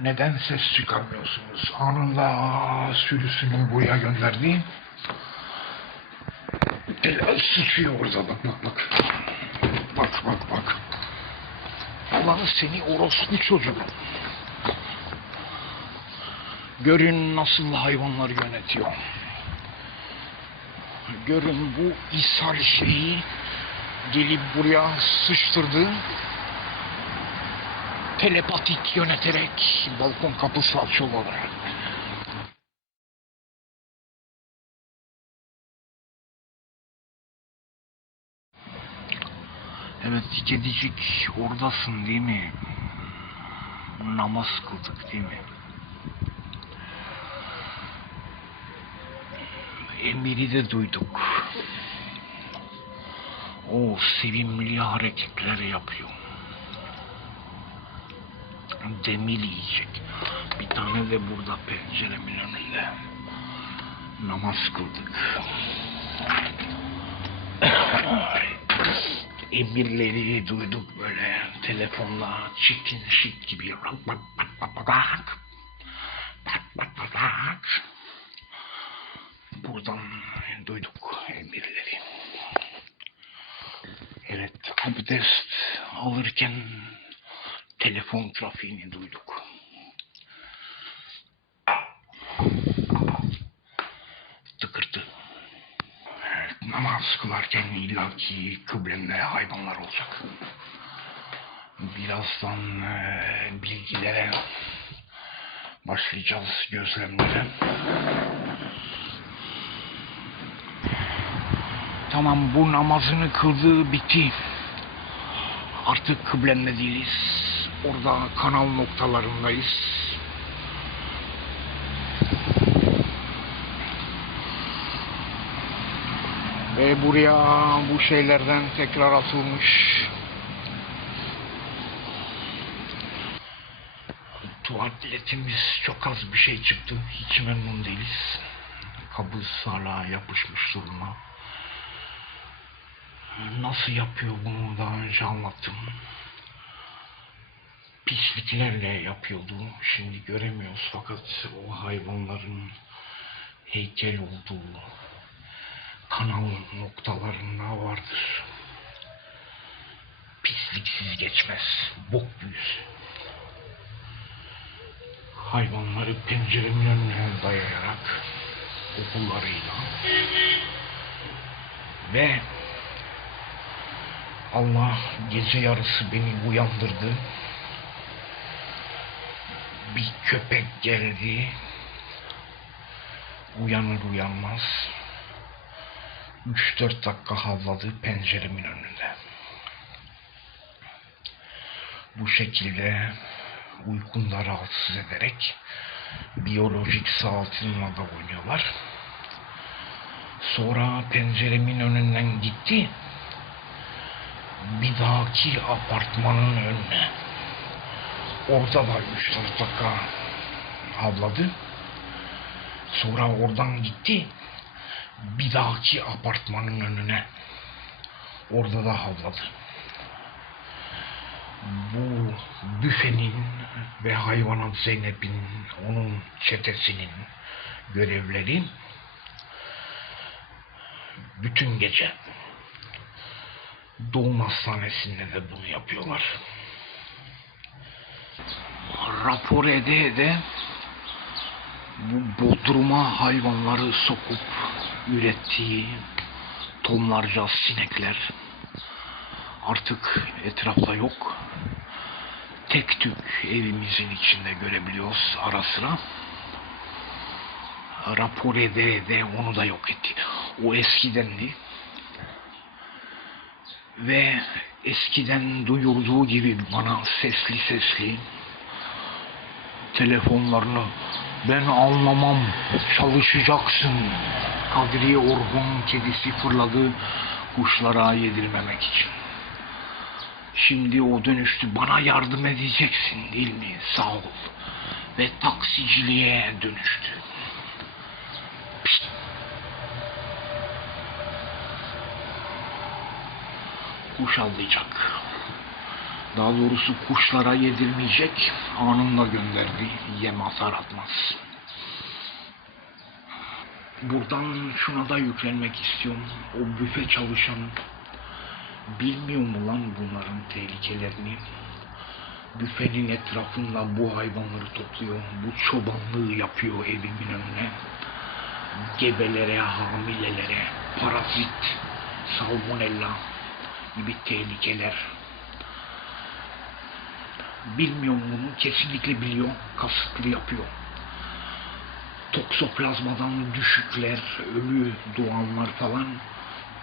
Neden ses çıkarmıyorsunuz? Anında sürüsünü buraya gönderdi. El sıçıyor orada bak bak bak. Bak bak bak. Allah seni orospu çocuk. Görün nasıl hayvanları yönetiyor. Görün bu ishal şeyi gelip buraya sıçtırdı. Telepatik yöneterek balkon kapısı açılıyor. Evet kedicik oradasın değil mi? Namaz kıldık değil mi? Emiri de duyduk. O sevimli hareketler yapıyor. Demir yiyecek. Bir tane de burada penceremin önünde. Namaz kıldık. Emirleri duyduk böyle telefonla çitin şit gibi. Bak bak bak bak bak bak. Bak bak bak. Buradan duyduk emirleri. Evet, abdest alırken telefon trafiğini duyduk. Tıkırtı. Evet, namaz kılarken illaki kıblemde hayvanlar olacak. Birazdan eee, bilgilere başlayacağız gözlemlere. Tamam bu namazını kıldığı bitti. Artık kıblemde değiliz. Orada kanal noktalarındayız. Ve buraya bu şeylerden tekrar atılmış. Tuvaletimiz çok az bir şey çıktı. Hiç memnun değiliz. Kabız hala yapışmış durumda. Nasıl yapıyor bunu daha önce anlattım. Pisliklerle yapıyordu. Şimdi göremiyoruz fakat o hayvanların heykel olduğu kanal noktalarında vardır. Pisliksiz geçmez. Bok büyüsü. Hayvanları penceremin önüne dayayarak okullarıyla ve Allah gece yarısı beni uyandırdı. Bir köpek geldi. Uyanır uyanmaz. 3-4 dakika havladı penceremin önünde. Bu şekilde uykunda rahatsız ederek biyolojik saatimle de oynuyorlar. Sonra penceremin önünden gitti bir dahaki apartmanın önüne. Orada da üç dört dakika havladı. Sonra oradan gitti. Bir dahaki apartmanın önüne. Orada da havladı. Bu büfenin ve hayvanat Zeynep'in, onun çetesinin görevleri bütün gece doğum hastanesinde de bunu yapıyorlar. Rapor ede ede bu bodruma hayvanları sokup ürettiği tonlarca sinekler artık etrafta yok. Tek tük evimizin içinde görebiliyoruz ara sıra. Rapor ede ede onu da yok etti. O eskidendi ve eskiden duyurduğu gibi bana sesli sesli telefonlarını ben anlamam çalışacaksın Kadriye Orhun kedisi fırladı kuşlara yedirmemek için. Şimdi o dönüştü bana yardım edeceksin değil mi sağ ol ve taksiciliğe dönüştü. Kuş avlayacak. Daha doğrusu kuşlara yedirmeyecek anında gönderdi. Yem hasar atmaz. Buradan şuna da yüklenmek istiyorum. O büfe çalışan bilmiyor mu lan bunların tehlikelerini? Büfenin etrafında bu hayvanları topluyor. Bu çobanlığı yapıyor evimin önüne. Gebelere, hamilelere, parazit, salmonella gibi tehlikeler. Bilmiyorum bunu kesinlikle biliyor. Kasıtlı yapıyor. Toksoplazmadan düşükler, ölü doğanlar falan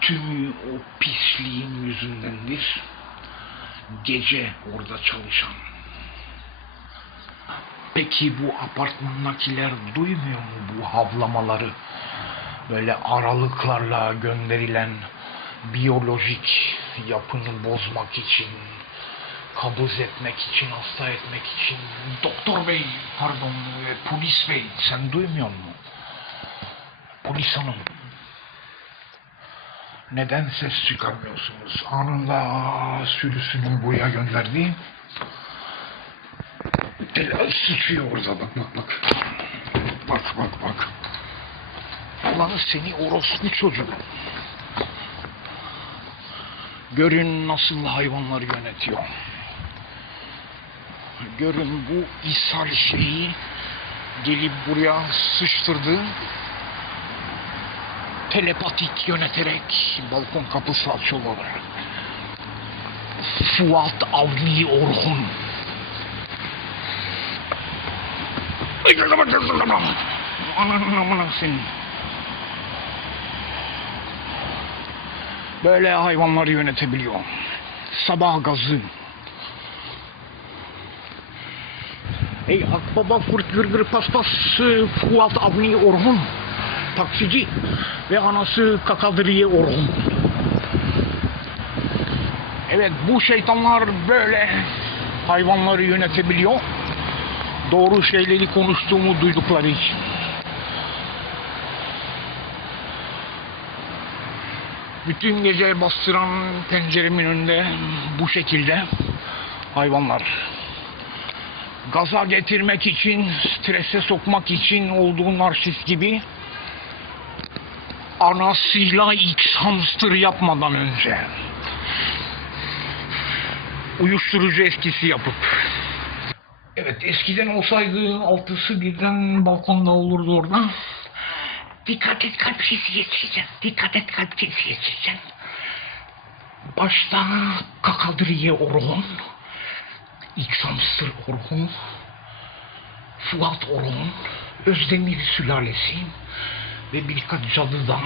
tümü o pisliğin yüzündendir. Gece orada çalışan. Peki bu apartmandakiler duymuyor mu bu havlamaları? Böyle aralıklarla gönderilen biyolojik yapını bozmak için, kabız etmek için, hasta etmek için. Doktor bey, pardon, e, polis bey sen duymuyor musun? Polis hanım. Neden ses çıkarmıyorsunuz? Anında sürüsünü buraya gönderdi. Tel sıçıyor orada bak bak bak. Bak bak bak. Ulan seni orospu çocuk. Görün nasıl hayvanları yönetiyor. Görün bu ishal şeyi gelip buraya sıçtırdı. Telepatik yöneterek balkon kapısı açıyorlar. Fuat Avni Orhun. Böyle hayvanları yönetebiliyor. Sabah gazı. Ey Akbaba Kurt Gırgır Paspas Fuat Avni Orhun taksici ve anası Kakadriye Orhun. Evet bu şeytanlar böyle hayvanları yönetebiliyor. Doğru şeyleri konuştuğumu duydukları için. Bütün gece bastıran penceremin önünde bu şekilde hayvanlar. Gaza getirmek için, strese sokmak için olduğu narşist gibi anasıyla X hamster yapmadan önce uyuşturucu etkisi yapıp Evet eskiden olsaydı altısı birden balkonda olurdu orada. Dikkat et kalp sesi geçireceğim. Dikkat et kalp sesi geçireceğim. Başta Kakadriye Orhun, X Hamster Orhun, Fuat Orhun, Özdemir sülalesi ve birkaç cadıdan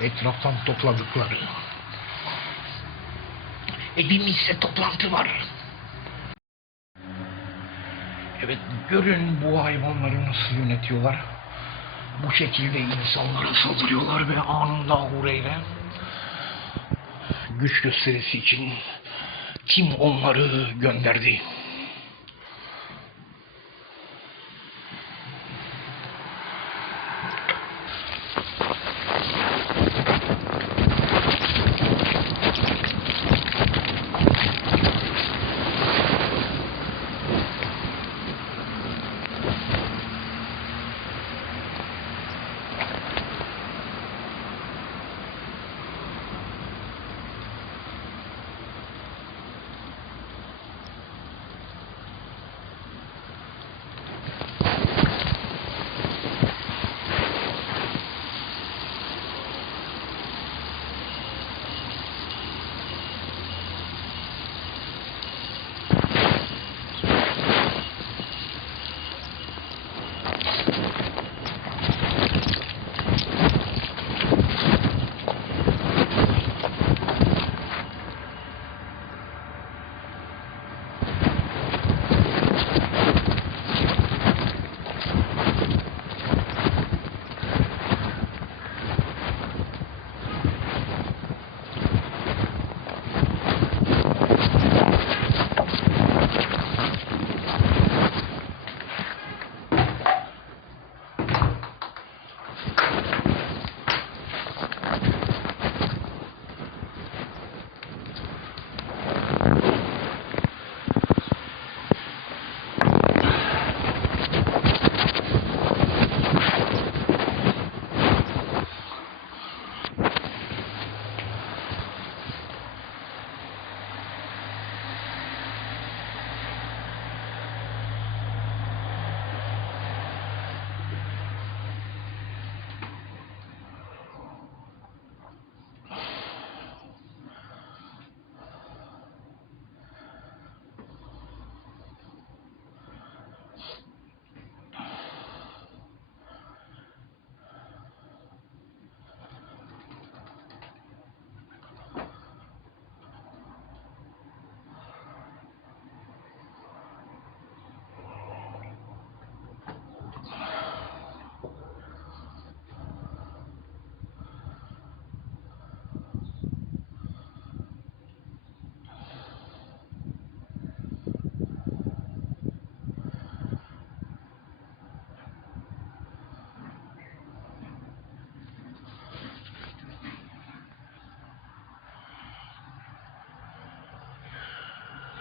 etraftan topladıkları. Evimizde toplantı var. Evet görün bu hayvanları nasıl yönetiyorlar. Bu şekilde insanlara saldırıyorlar ve anında hureyle güç gösterisi için kim onları gönderdi?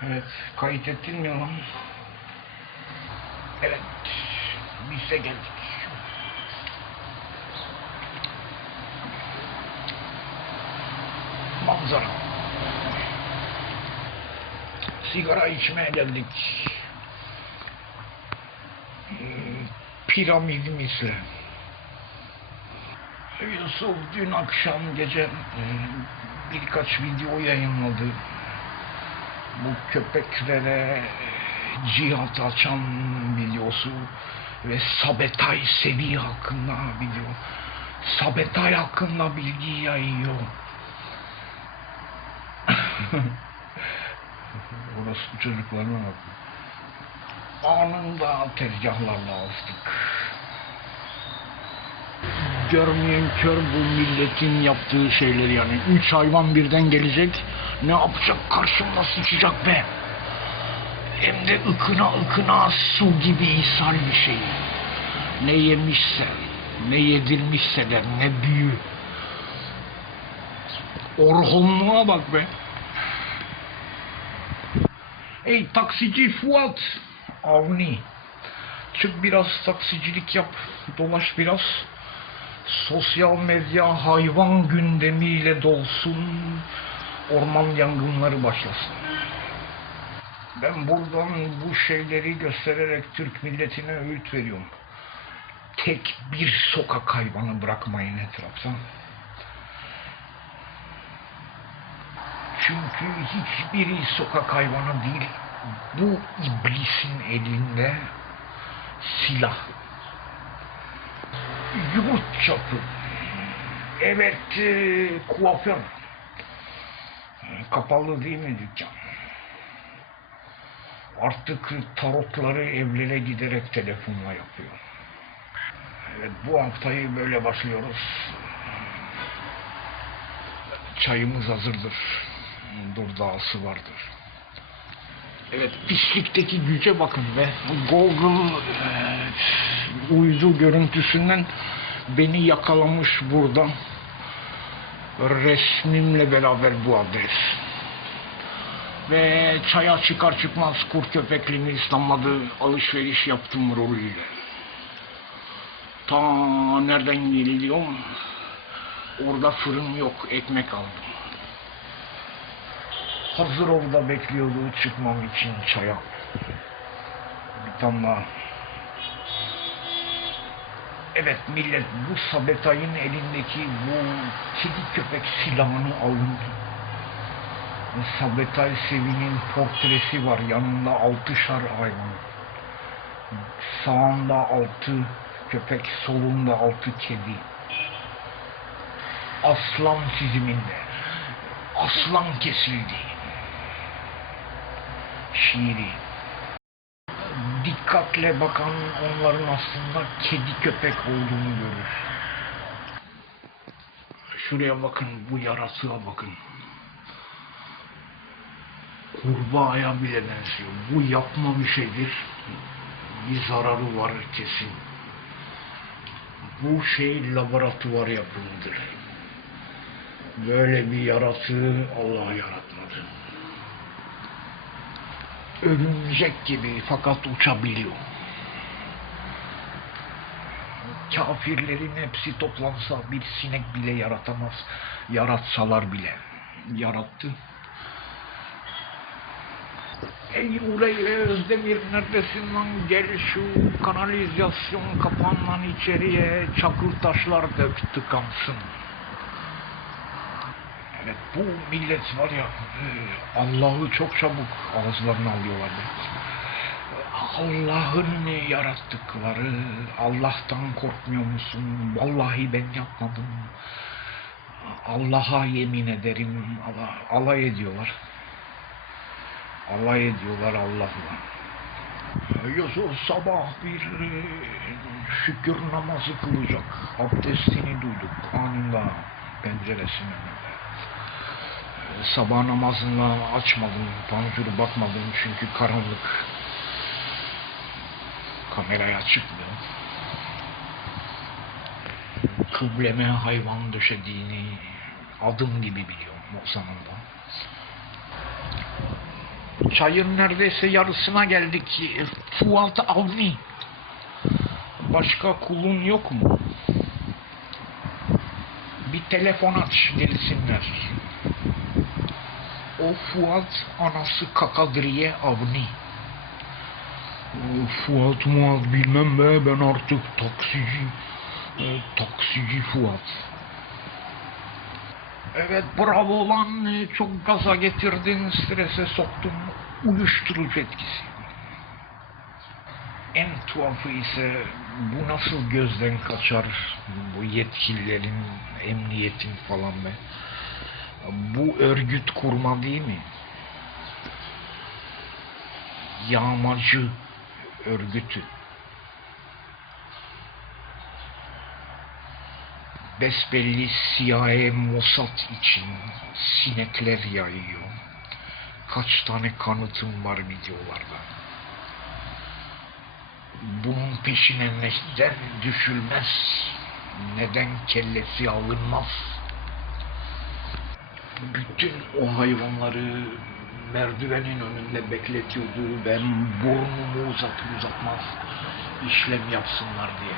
Evet, kayıt ettin mi lan? Evet, biz geldik. Manzara. Sigara içmeye geldik. Hmm, Piramidimizle. Yusuf dün akşam gece hmm, birkaç video yayınladı. Bu köpeklere cihat açan videosu ve Sabetay Sevi hakkında video. Sabetay hakkında bilgi yayıyor. Orası çocuklarına bak. Anında tezgahlarla astık. Görmeyen kör bu milletin yaptığı şeyleri yani. Üç hayvan birden gelecek. Ne yapacak karşımda sıçacak be. Hem de ıkına ıkına su gibi ishal bir şey. Ne yemişse, ne yedirmişseler, ne büyü. Orhonluğa bak be. Ey taksici Fuat. Avni. Çık biraz taksicilik yap. Dolaş biraz. Sosyal medya hayvan gündemiyle dolsun. Orman yangınları başlasın. Ben buradan bu şeyleri göstererek Türk milletine öğüt veriyorum. Tek bir sokak hayvanı bırakmayın etraftan. Çünkü hiçbiri sokak hayvanı değil. Bu iblisin elinde silah. Yumurt çapı. Evet, e, kuaför. Kapalı değil mi dükkan? Artık tarotları evlere giderek telefonla yapıyor. Evet, bu haftayı böyle başlıyoruz. Çayımız hazırdır. Durdağısı vardır. Evet, pislikteki güce bakın be. Bu Google e, uydu görüntüsünden beni yakalamış burada. Resmimle beraber bu adres. Ve çaya çıkar çıkmaz kur köpekliğini İstanbul'da alışveriş yaptım rolüyle. Ta nereden geliyorum? Orada fırın yok, ekmek aldım. Hazır orada bekliyordu çıkmam için çaya. Bir daha. Evet millet bu Sabetay'ın elindeki bu kedi köpek silahını alın. Sabetay Sevi'nin portresi var yanında altışar hayvan. Sağında altı köpek, solunda altı kedi. Aslan çiziminde. Aslan kesildi. Şiiri. Dikkatle bakan onların aslında kedi köpek olduğunu görür. Şuraya bakın, bu yarasığa bakın. Kurbağaya bile benziyor. Bu yapma bir şeydir. Bir zararı var kesin. Bu şey laboratuvar yapımıdır. Böyle bir yaratığı Allah yaratmadı. Örümcek gibi fakat uçabiliyor. Kafirlerin hepsi toplansa bir sinek bile yaratamaz. Yaratsalar bile. Yarattı. Ey Uleyre Özdemir neredesin lan gel şu kanalizasyon kapağından içeriye çakıl taşlar dök tıkansın. Evet bu millet var ya Allah'ı çok çabuk ağızlarına alıyorlar. Allah'ın yarattıkları Allah'tan korkmuyor musun? Vallahi ben yapmadım. Allah'a yemin ederim Allah, alay ediyorlar. Alay ediyorlar Allah'la. Yusuf sabah bir şükür namazı kılacak. Abdestini duyduk anında penceresinin önünde. Sabah namazını açmadım, panjuru bakmadım çünkü karanlık. Kameraya çıkmıyor. Kıbleme hayvan döşediğini adım gibi biliyorum o zamanda. Çayın neredeyse yarısına geldik. Fuat Avni. Başka kulun yok mu? Bir telefon aç gelsinler. O Fuat anası Kakadriye Avni. O Fuat Muat bilmem be ben artık taksici. e, taksici Fuat. Evet bravo lan e, çok gaza getirdin strese soktun uyuşturucu etkisi. En tuhafı ise bu nasıl gözden kaçar bu yetkililerin, emniyetin falan be. Bu örgüt kurma değil mi? Yağmacı örgütü. Besbelli CIA Mossad için sinekler yayıyor. Kaç tane kanıtım var videolarda. Bunun peşine neden düşülmez? Neden kellesi alınmaz? Bütün o hayvanları merdivenin önünde bekletiyordu. Ben burnumu uzatır uzatmaz işlem yapsınlar diye.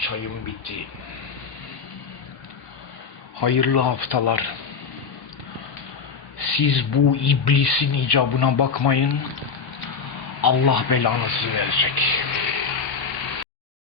Çayım bitti. Hayırlı haftalar. Siz bu iblisin icabına bakmayın. Allah belanızı verecek.